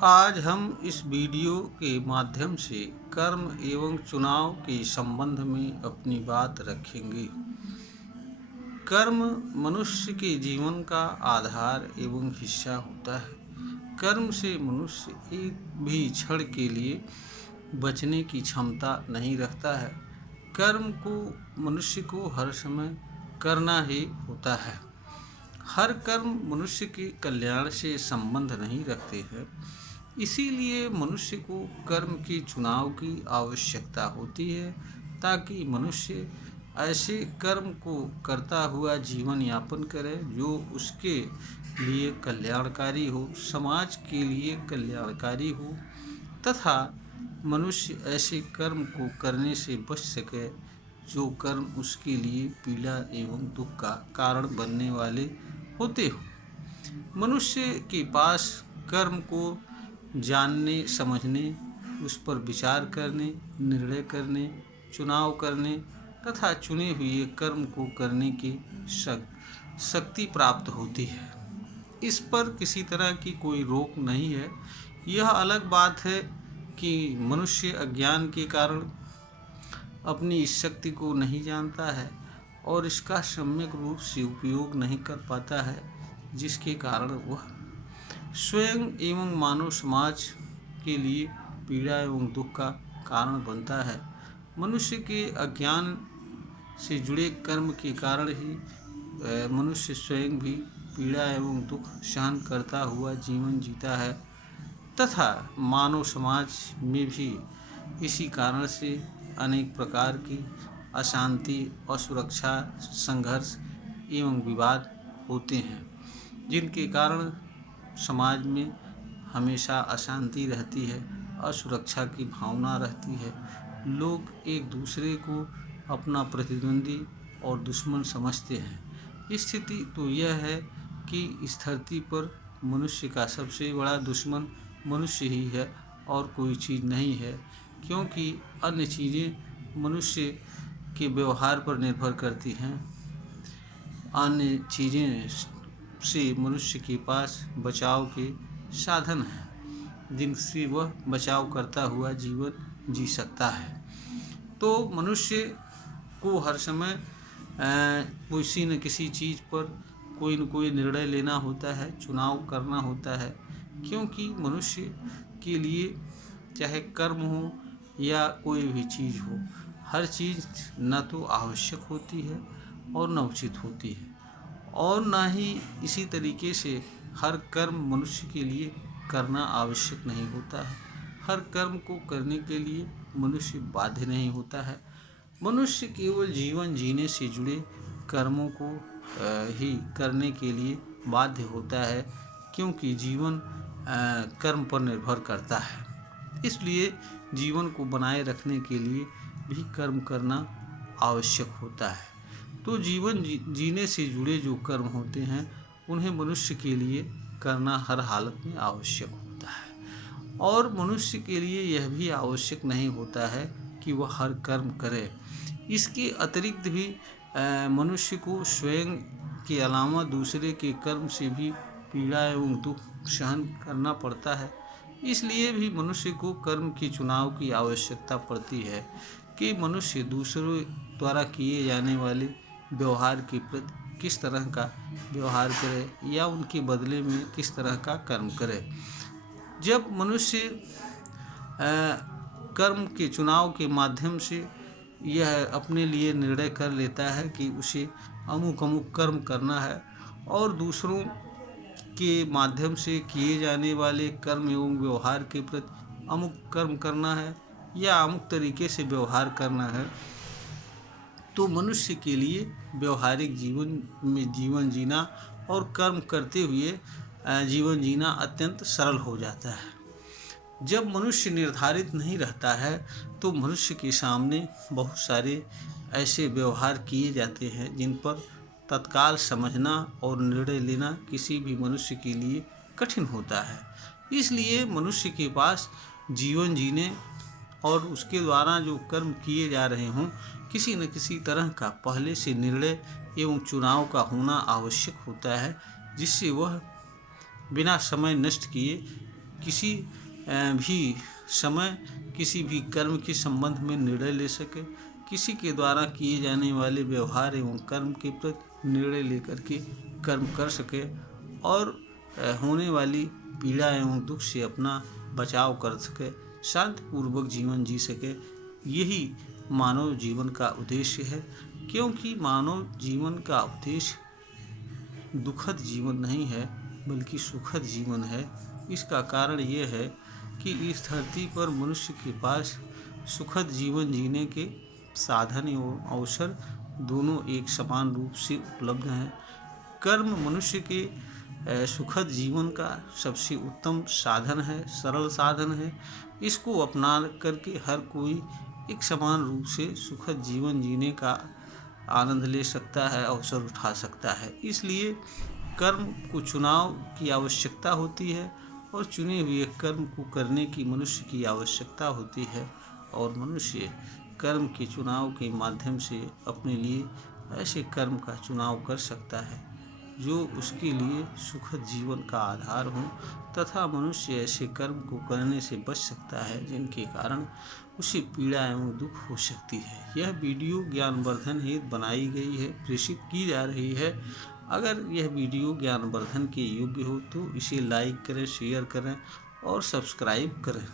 आज हम इस वीडियो के माध्यम से कर्म एवं चुनाव के संबंध में अपनी बात रखेंगे। कर्म मनुष्य के जीवन का आधार एवं हिस्सा होता है। कर्म से मनुष्य एक भी क्षण के लिए बचने की क्षमता नहीं रखता है। कर्म को मनुष्य को हर समय करना ही होता है। हर कर्म मनुष्य के कल्याण से संबंध नहीं रखते हैं। इसीलिए मनुष्य को कर्म के चुनाव की आवश्यकता होती है, ताकि मनुष्य ऐसे कर्म को करता हुआ जीवन यापन करे जो उसके लिए कल्याणकारी हो, समाज के लिए कल्याणकारी हो, तथा मनुष्य ऐसे कर्म को करने से बच सके जो कर्म उसके लिए पीड़ा एवं दुख का कारण बनने वाले होते हो। मनुष्य के पास कर्म को जानने, समझने, उस पर विचार करने, निर्णय करने, चुनाव करने तथा चुने हुए कर्म को करने की शक्ति प्राप्त होती है। इस पर किसी तरह की कोई रोक नहीं है। यह अलग बात है कि मनुष्य अज्ञान के कारण अपनी इस शक्ति को नहीं जानता है और इसका सम्यक रूप से उपयोग नहीं कर पाता है, जिसके कारण वह स्वयं एवं मानव समाज के लिए पीड़ा एवं दुख का कारण बनता है। मनुष्य के अज्ञान से जुड़े कर्म के कारण ही मनुष्य स्वयं भी पीड़ा एवं दुख सहन करता हुआ जीवन जीता है, तथा मानव समाज में भी इसी कारण से अनेक प्रकार की अशांति, असुरक्षा, संघर्ष एवं विवाद होते हैं, जिनके कारण समाज में हमेशा अशांति रहती है, असुरक्षा की भावना रहती है। लोग एक दूसरे को अपना प्रतिद्वंदी और दुश्मन समझते हैं। स्थिति तो यह है कि इस धरती पर मनुष्य का सबसे बड़ा दुश्मन मनुष्य ही है और कोई चीज़ नहीं है, क्योंकि अन्य चीज़ें मनुष्य के व्यवहार पर निर्भर करती हैं। अन्य चीज़ें से मनुष्य के पास बचाव के साधन हैं, जिनसे वह बचाव करता हुआ जीवन जी सकता है। तो मनुष्य को हर समय किसी न किसी चीज़ पर कोई न कोई निर्णय लेना होता है, चुनाव करना होता है, क्योंकि मनुष्य के लिए चाहे कर्म हो या कोई भी चीज़ हो, हर चीज़ न तो आवश्यक होती है और न उचित होती है, और न ही इसी तरीके से हर कर्म मनुष्य के लिए करना आवश्यक नहीं होता है। हर कर्म को करने के लिए मनुष्य बाध्य नहीं होता है। मनुष्य केवल जीवन जीने से जुड़े कर्मों को ही करने के लिए बाध्य होता है, क्योंकि जीवन कर्म पर निर्भर करता है। इसलिए जीवन को बनाए रखने के लिए भी कर्म करना आवश्यक होता है। तो जीवन जीने से जुड़े जो कर्म होते हैं, उन्हें मनुष्य के लिए करना हर हालत में आवश्यक होता है। और मनुष्य के लिए यह भी आवश्यक नहीं होता है कि वह हर कर्म करे। इसके अतिरिक्त भी मनुष्य को स्वयं के अलावा दूसरे के कर्म से भी पीड़ा एवं दुख सहन करना पड़ता है। इसलिए भी मनुष्य को कर्म के चुनाव की आवश्यकता पड़ती है कि मनुष्य दूसरों द्वारा किए जाने वाले व्यवहार के प्रति किस तरह का व्यवहार करे या उनके बदले में किस तरह का कर्म करे। जब मनुष्य कर्म के चुनाव के माध्यम से यह अपने लिए निर्णय कर लेता है कि उसे अमुक अमुक कर्म करना है और दूसरों के माध्यम से किए जाने वाले कर्म एवं व्यवहार के प्रति अमुक कर्म करना है या अमुक तरीके से व्यवहार करना है, तो मनुष्य के लिए व्यवहारिक जीवन में जीवन जीना और कर्म करते हुए जीवन जीना अत्यंत सरल हो जाता है। जब मनुष्य निर्धारित नहीं रहता है तो मनुष्य के सामने बहुत सारे ऐसे व्यवहार किए जाते हैं जिन पर तत्काल समझना और निर्णय लेना किसी भी मनुष्य के लिए कठिन होता है। इसलिए मनुष्य के पास जीवन जीने और उसके द्वारा जो कर्म किए जा रहे हों, किसी न किसी तरह का पहले से निर्णय एवं चुनाव का होना आवश्यक होता है, जिससे वह बिना समय नष्ट किए किसी भी समय किसी भी कर्म के संबंध में निर्णय ले सके, किसी के द्वारा किए जाने वाले व्यवहार एवं कर्म के प्रति निर्णय लेकर के कर्म कर सके और होने वाली पीड़ा एवं दुख से अपना बचाव कर सके, शांतिपूर्वक जीवन जी सके। यही मानव जीवन का उद्देश्य है, क्योंकि मानव जीवन का उद्देश्य दुखद जीवन नहीं है बल्कि सुखद जीवन है। इसका कारण यह है कि इस धरती पर मनुष्य के पास सुखद जीवन जीने के साधन एवं अवसर दोनों एक समान रूप से उपलब्ध हैं। कर्म मनुष्य के सुखद जीवन का सबसे उत्तम साधन है, सरल साधन है। इसको अपना करके हर कोई एक समान रूप से सुखद जीवन जीने का आनंद ले सकता है, अवसर उठा सकता है। इसलिए कर्म को चुनाव की आवश्यकता होती है और चुने हुए कर्म को करने की मनुष्य की आवश्यकता होती है, और मनुष्य कर्म के चुनाव के माध्यम से अपने लिए ऐसे कर्म का चुनाव कर सकता है जो उसके लिए सुखद जीवन का आधार हो, तथा मनुष्य ऐसे कर्म को करने से बच सकता है जिनके कारण उसे पीड़ा एवं दुख हो सकती है। यह वीडियो ज्ञानवर्धन हेतु बनाई गई है, प्रेषित की जा रही है। अगर यह वीडियो ज्ञानवर्धन के योग्य हो तो इसे लाइक करें, शेयर करें और सब्सक्राइब करें।